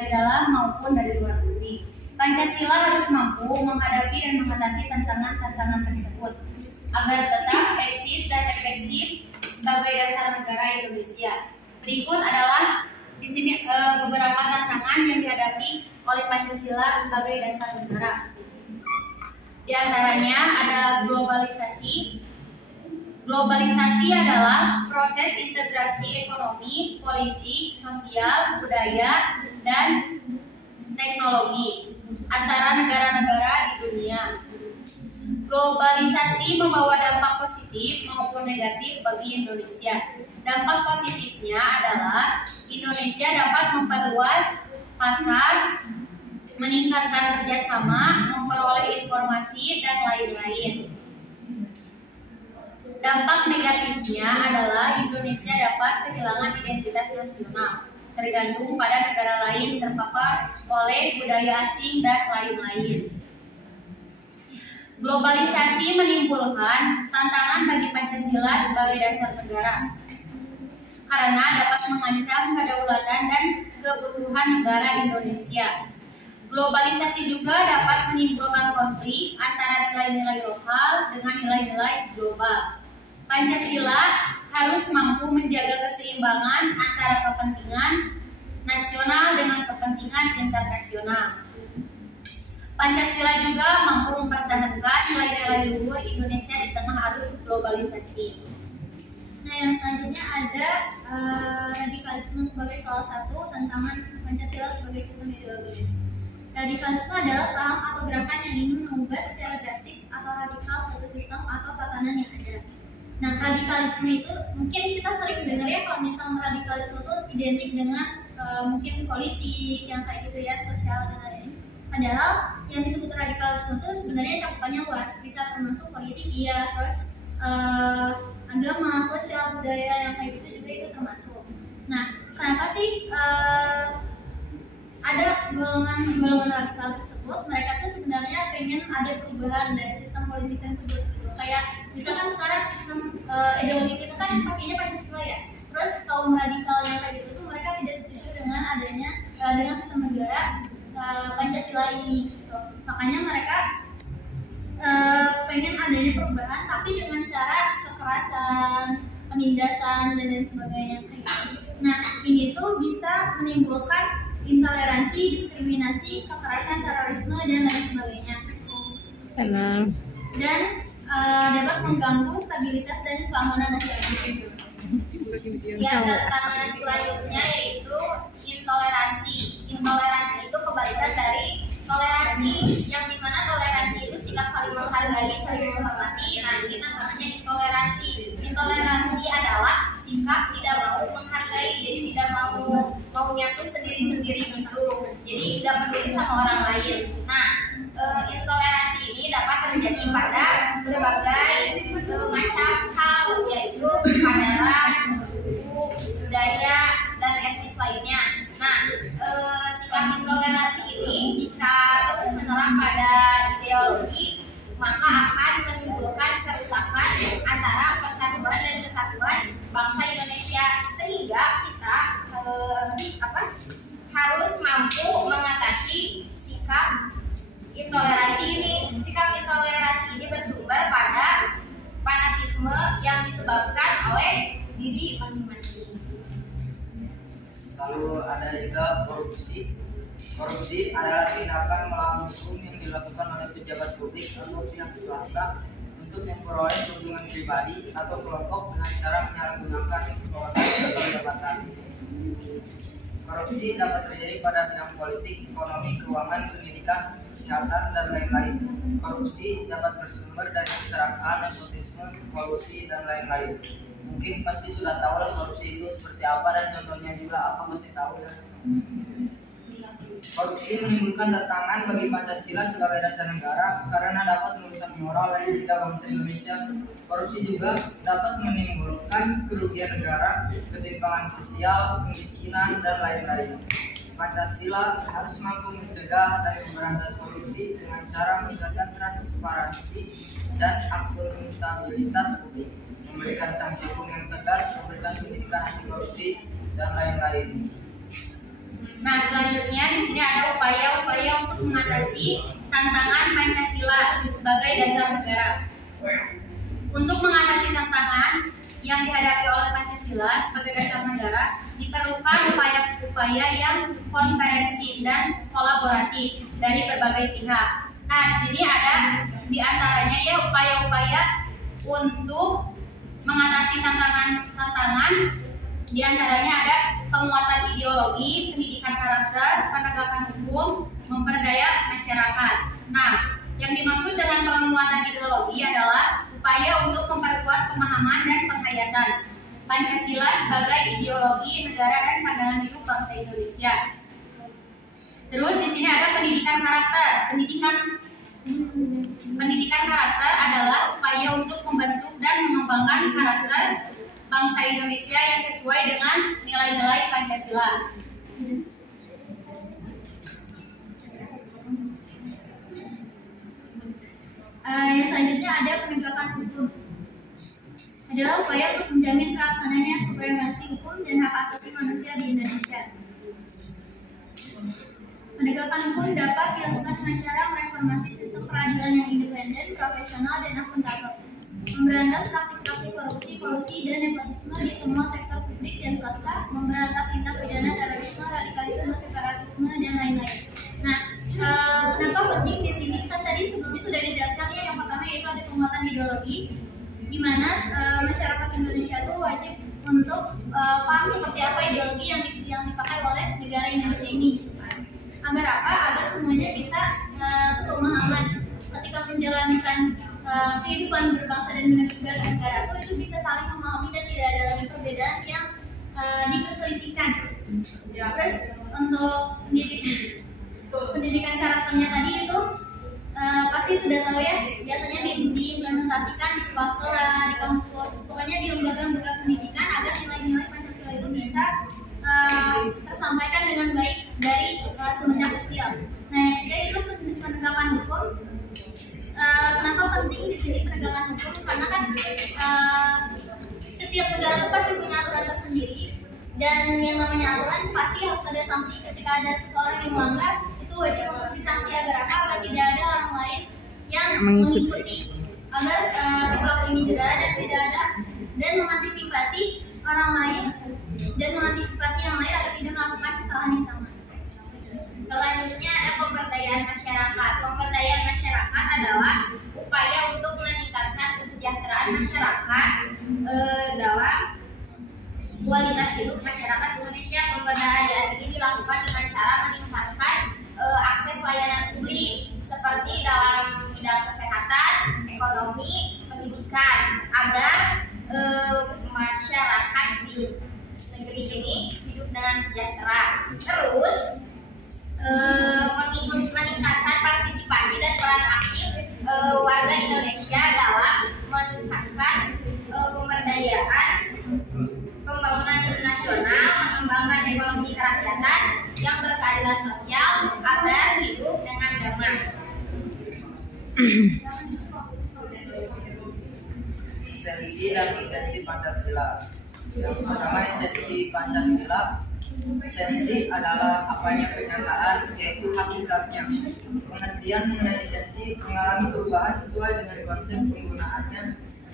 dari dalam maupun dari luar negeri. Pancasila harus mampu menghadapi dan mengatasi tantangan-tantangan tersebut agar tetap eksis dan efektif sebagai dasar negara Indonesia. Berikut adalah di sini beberapa tantangan yang dihadapi oleh Pancasila sebagai dasar negara. Di antaranya ada globalisasi. Globalisasi adalah proses integrasi ekonomi, politik, sosial, budaya, dan teknologi antara negara-negara di dunia. Globalisasi membawa dampak positif maupun negatif bagi Indonesia. Dampak positifnya adalah Indonesia dapat memperluas pasar, meningkatkan kerjasama, memperoleh informasi, dan lain-lain. Dampak negatifnya adalah Indonesia dapat kehilangan identitas nasional, tergantung pada negara lain terpapar oleh budaya asing dan lain-lain. Globalisasi menimbulkan tantangan bagi Pancasila sebagai dasar negara, karena dapat mengancam kedaulatan dan keutuhan negara Indonesia. Globalisasi juga dapat menimbulkan konflik antara nilai-nilai lokal dengan nilai-nilai global. Pancasila harus mampu menjaga keseimbangan antara kepentingan nasional dengan kepentingan internasional. Pancasila juga mampu mempertahankan nilai-nilai luhur Indonesia di tengah arus globalisasi. Nah, yang selanjutnya ada radikalisme sebagai salah satu tantangan Pancasila sebagai sistem ideologi. Radikalisme adalah paham atau gerakan yang ingin mengubah secara drastis atau radikal suatu sistem atau tatanan yang ada. Nah, radikalisme itu mungkin kita sering dengar ya, kalau misalnya radikalisme itu identik dengan mungkin politik yang kayak gitu ya, sosial dan lain-lain. Padahal yang disebut radikalisme itu sebenarnya cakupannya luas, bisa termasuk politik iya, terus agama, sosial, budaya yang kayak gitu juga itu termasuk. Nah, kenapa sih ada golongan radikal tersebut? Mereka tuh sebenarnya pengen ada perubahan dari sistem politik tersebut gitu. Kayak misalkan sekarang sistem ideologi kita kan pakainya Pancasila ya. Terus kaum radikal yang kayak gitu tuh mereka tidak setuju dengan adanya dengan sistem negara Pancasila ini gitu. Makanya mereka pengen adanya perubahan tapi dengan cara kekerasan, penindasan dan lain sebagainya kayak gitu. Nah, ini tuh bisa menimbulkan intoleransi, diskriminasi, kekerasan, terorisme dan lain sebagainya. Dan dapat mengganggu stabilitas dan keamanan nasional. Ya, tantangan selanjutnya yaitu intoleransi. Intoleransi itu kebalikan dari toleransi, yang dimana toleransi itu sikap saling menghargai, saling menghormati. Nah, ini tantangannya intoleransi. Intoleransi adalah sikap tidak mau menghargai, jadi tidak mau nyatu sendiri-sendiri gitu. Jadi tidak peduli sama orang lain. Nah, intoleransi ini dapat terjadi pada berbagai macam hal, yaitu pada ras, suku, budaya, dan etnis lainnya. Nah, sikap intoleransi ini jika terus menerap pada ideologi, maka akan menimbulkan kerusakan antara persatuan dan kesatuan bangsa Indonesia, sehingga kita harus mampu mengatasi sikap intoleransi ini. Sikap intoleransi ini bersumber pada fanatisme yang disebabkan oleh diri masing-masing. Lalu ada juga korupsi. Korupsi adalah tindakan melawan hukum yang dilakukan oleh pejabat publik atau pihak swasta untuk memperoleh keuntungan pribadi atau kelompok dengan cara menyalahgunakan wewenang atau jabatan. Korupsi dapat terjadi pada bidang politik, ekonomi, keuangan, pendidikan, kesehatan, dan lain-lain. Korupsi dapat bersumber dari keserakaan, nepotisme, kolusi, dan lain-lain. Mungkin pasti sudah tahu lah korupsi itu seperti apa dan contohnya juga apa, pasti tahu ya. Korupsi menimbulkan tantangan bagi Pancasila sebagai dasar negara karena dapat merusak moral dan etika bangsa Indonesia. Korupsi juga dapat menimbulkan kerugian negara, ketimpangan sosial, kemiskinan, dan lain-lain. Pancasila harus mampu mencegah dan memberantas korupsi dengan cara meningkatkan transparansi dan akuntabilitas publik, memberikan sanksi hukum yang tegas, memberikan pendidikan anti korupsi, dan lain-lain. Nah, selanjutnya di sini ada upaya-upaya untuk mengatasi tantangan Pancasila sebagai dasar negara. Untuk mengatasi tantangan yang dihadapi oleh Pancasila sebagai dasar negara, diperlukan upaya-upaya yang komprehensif dan kolaboratif dari berbagai pihak. Nah, di sini ada di antaranya ya upaya-upaya untuk mengatasi tantangan. Di antaranya ada penguatan ideologi, pendidikan karakter, penegakan hukum, memperdaya masyarakat. Nah, yang dimaksud dengan penguatan ideologi adalah upaya untuk memperkuat pemahaman dan penghayatan Pancasila sebagai ideologi negara dan pandangan hidup bangsa Indonesia. Terus di sini ada pendidikan karakter. Pendidikan karakter adalah upaya untuk membentuk dan mengembangkan karakter bangsa Indonesia yang sesuai dengan nilai-nilai Pancasila. Yang selanjutnya ada penegakan hukum. Adalah upaya untuk menjamin pelaksanaannya supremasi hukum dan hak asasi manusia di Indonesia. Penegakan hukum dapat dilakukan dengan cara mereformasi sistem peradilan yang independen, profesional, dan akuntabel, memberantas praktik-praktik korupsi, kolusi, dan nepotisme di semua sektor publik dan swasta, memberantas tindak pidana terorisme, radikalisme, separatisme, dan lain-lain. Nah, kenapa penting di sini? Kan tadi sebelumnya sudah dijelaskan ya, yang pertama yaitu ada penguatan ideologi, di mana masyarakat Indonesia itu wajib untuk paham seperti apa ideologi yang dipakai oleh negara Indonesia ini. Agar apa? Agar semuanya bisa sepemahaman ketika menjalankan kehidupan berbangsa dan bernegara itu bisa saling memahami dan tidak ada lagi perbedaan yang diperselisihkan. Terus untuk pendidikan karakternya tadi itu pasti sudah tahu ya, biasanya diimplementasikan di sekolah-sekolah, di kampus, pokoknya di lembaga-lembaga pendidikan agar nilai-nilai Pancasila itu bisa tersampaikan dengan baik dari semenjak kecil. Nah, jadi itu penegakan hukum. Kenapa penting di sini penegakan hukum? Karena kan setiap negara itu pasti punya aturan tersendiri, dan yang namanya aturan pasti harus ada sanksi ketika ada seseorang yang melanggar. Itu wajib untuk disanksi agar apa? Agar tidak ada orang lain yang mengikuti, agar si pelaku ini jeda dan tidak ada, dan mengantisipasi orang lain dan mengantisipasi yang lain agar tidak melakukan kesalahan yang sama. Selanjutnya ada pemberdayaan masyarakat. Pemberdayaan masyarakat adalah upaya untuk meningkatkan kesejahteraan masyarakat dalam kualitas hidup masyarakat Indonesia. Pemberdayaan ini dilakukan dengan cara meningkatkan akses layanan publik seperti dalam bidang kesehatan, ekonomi, pendidikan, agar masyarakat di negeri ini hidup dengan sejahtera. Terus meningkatkan partisipasi dan peran aktif warga Indonesia dalam meningkatkan pemberdayaan, pembangunan nasional, mengembangkan ekonomi kerakyatan yang berkeadilan sosial agar hidup dengan damai. Esensi dan intensi Pancasila. Yang pertama, esensi Pancasila. Esensi adalah apanya pernyataan, yaitu hakikatnya. Pengertian mengenai esensi mengalami perubahan sesuai dengan konsep penggunaannya,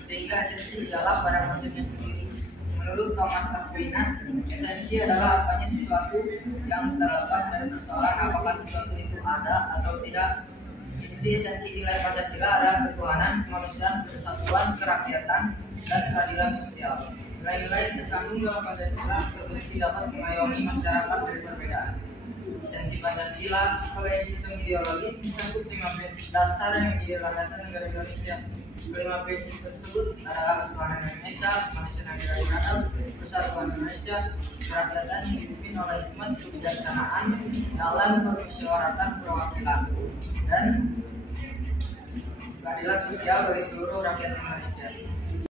sehingga esensi ialah pada konsepnya sendiri. Menurut Thomas Aquinas, esensi adalah apanya sesuatu yang terlepas dari persoalan apakah sesuatu itu ada atau tidak. Inti esensi nilai Pancasila adalah ketuhanan, kemanusiaan, persatuan, kerakyatan, dan keadilan sosial. Nilai-nilai terkandung dalam Pancasila terbukti dapat mengayomi masyarakat dari perbedaan. Esensi Pancasila sebagai sistem ideologi mencakup 5 prinsip dasar yang menjadi landasan negara Indonesia. Kelima prinsip tersebut adalah ketuhanan Indonesia, kemanusiaan yang beradab, persatuan Indonesia, kerakyatan yang dipimpin oleh hikmat kebijaksanaan dalam permusyawaratan perwakilan, dan keadilan sosial bagi seluruh rakyat Indonesia.